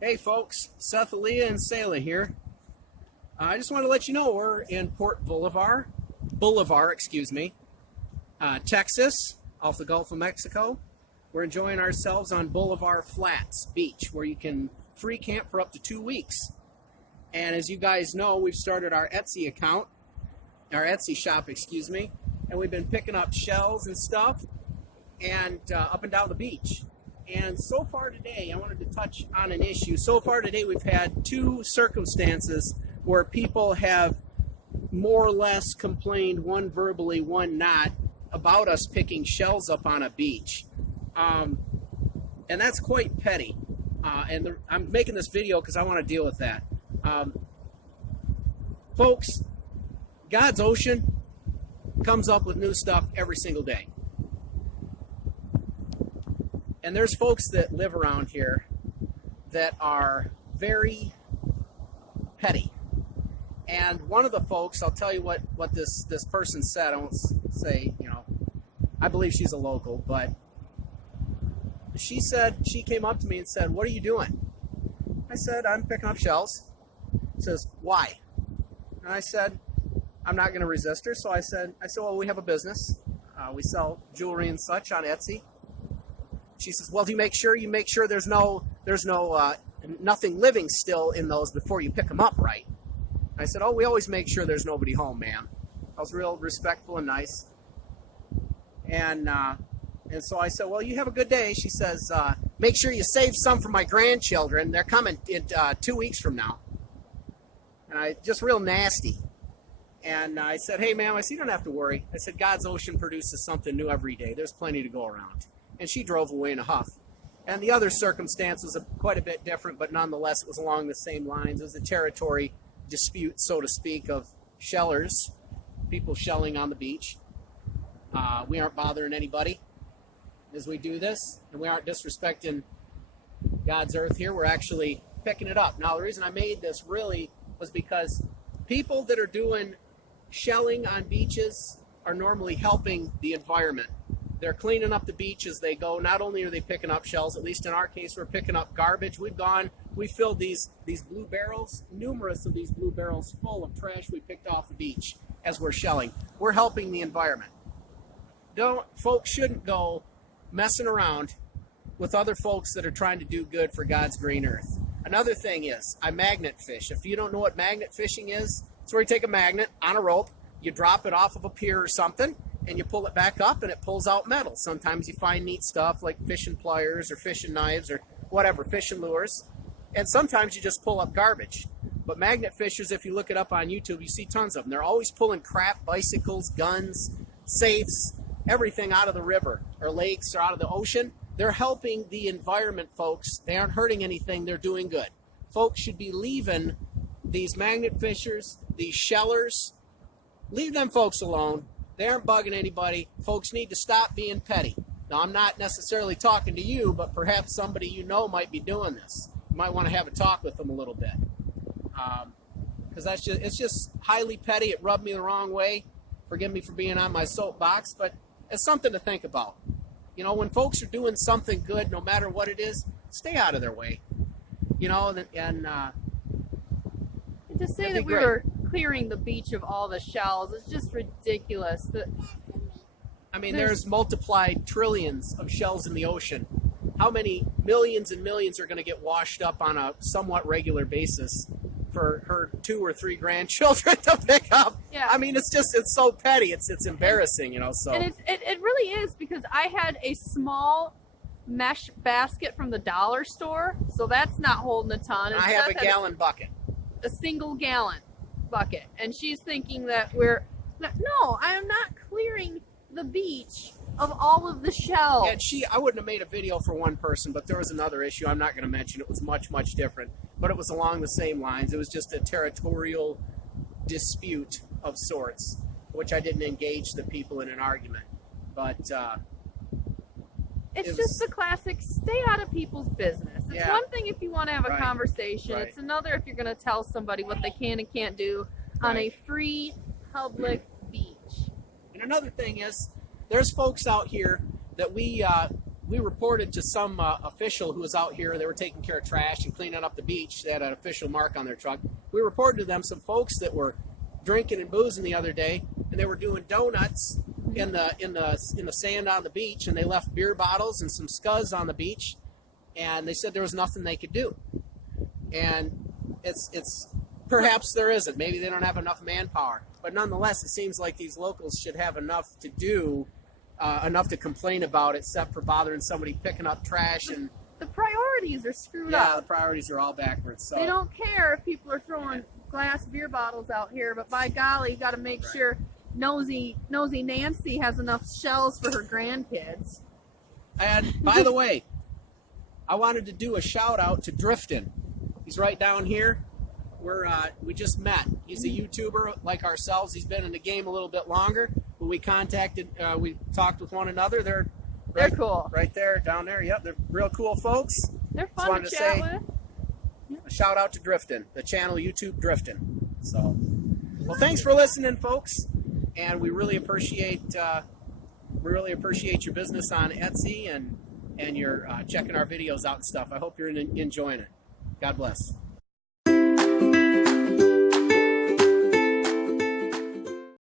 Hey folks, Seth, Aaliyah, and Selah here. I just want to let you know we're in Port Bolivar, Texas, off the Gulf of Mexico. We're enjoying ourselves on Bolivar Flats Beach, where you can free camp for up to 2 weeks. And as you guys know, we've started our Etsy shop, and we've been picking up shells and stuff, and up and down the beach. And so far today, I wanted to touch on an issue. So far today, we've had two circumstances where people have more or less complained, one verbally, one not, about us picking shells up on a beach. And that's quite petty. I'm making this video because I want to deal with that. Folks, God's ocean comes up with new stuff every single day. And there's folks that live around here that are very petty. And one of the folks, I'll tell you what this person said. I won't say, I believe she's a local, but she came up to me and said, "What are you doing?" I said, "I'm picking up shells." She says, "Why?" And I said, I'm not going to resist her. So I said, well, we have a business. We sell jewelry and such on Etsy. She says, "Well, do you make sure there's nothing living still in those before you pick them up, right?" I said, "Oh, we always make sure there's nobody home, ma'am." I was real respectful and nice. And so I said, "Well, you have a good day." She says, "Make sure you save some for my grandchildren. They're coming in 2 weeks from now." And just real nasty. And I said, "Hey, ma'am," I said, "You don't have to worry." I said, "God's ocean produces something new every day. There's plenty to go around." And she drove away in a huff. And the other circumstance was quite a bit different, but nonetheless it was along the same lines. It was a territory dispute, so to speak, of shellers, people shelling on the beach. We aren't bothering anybody as we do this, and we aren't disrespecting God's earth here. We're actually picking it up. Now, the reason I made this really was because people that are doing shelling on beaches are normally helping the environment. They're cleaning up the beach as they go. Not only are they picking up shells, at least in our case, we're picking up garbage. We filled these blue barrels, numerous of these blue barrels full of trash we picked off the beach as we're shelling. We're helping the environment. Folks shouldn't go messing around with other folks that are trying to do good for God's green earth. Another thing is, I magnet fish. If you don't know what magnet fishing is, it's where you take a magnet on a rope, you drop it off of a pier or something, and you pull it back up and it pulls out metal. Sometimes you find neat stuff like fishing pliers or fishing knives or whatever, fishing lures. And sometimes you just pull up garbage. But magnet fishers, if you look it up on YouTube, you see tons of them. They're always pulling crap, bicycles, guns, safes, everything out of the river or lakes or out of the ocean. They're helping the environment, folks. They aren't hurting anything. They're doing good. Folks should be leaving these magnet fishers, these shellers. Leave them folks alone. They aren't bugging anybody. Folks need to stop being petty. Now, I'm not necessarily talking to you, but perhaps somebody you know might be doing this. You might want to have a talk with them a little bit. Because it's just highly petty. It rubbed me the wrong way. Forgive me for being on my soapbox, but it's something to think about. When folks are doing something good, no matter what it is, stay out of their way. And to say that we were clearing the beach of all the shells is just ridiculous. There's multiplied trillions of shells in the ocean. How many millions and millions are going to get washed up on a somewhat regular basis for her 2 or 3 grandchildren to pick up? Yeah. It's so petty. It's embarrassing, so. And it really is, because I had a small mesh basket from the dollar store, so that's not holding a ton. And I have a gallon bucket. A single gallon bucket. And she's thinking that no, I am not clearing the beach of all of the shells. And I wouldn't have made a video for one person, but there was another issue I'm not going to mention. It was much, much different, but it was along the same lines. It was just a territorial dispute of sorts, which I didn't engage the people in an argument. But it's just the classic, stay out of people's business. It's one thing if you want to have a conversation. Right. It's another if you're going to tell somebody what they can and can't do on a free public beach. And another thing is, there's folks out here that we we reported to some official who was out here. They were taking care of trash and cleaning up the beach. They had an official mark on their truck. We reported to them some folks that were drinking and boozing the other day, and they were doing donuts in the sand on the beach, and they left beer bottles and some scuzz on the beach, and they said there was nothing they could do. And it's perhaps there isn't. Maybe they don't have enough manpower, but nonetheless, it seems like these locals should have enough to do. Enough to complain about, except for bothering somebody picking up trash. And the priorities are screwed up. Yeah, the priorities are all backwards. So they don't care if people are throwing glass beer bottles out here, but by golly, you got to make sure nosy Nancy has enough shells for her grandkids. And by the way, I wanted to do a shout out to Driftin. He's right down here. We just met. He's a YouTuber like ourselves. He's been in the game a little bit longer. But we talked with one another. They're cool. Right there, down there. Yep, they're real cool folks. They're fun to chat with. A shout out to Driftin, the channel YouTube Driftin. So, well, thanks for listening, folks, and we really appreciate your business on Etsy and your checking our videos out and stuff. I hope you're enjoying it. God bless.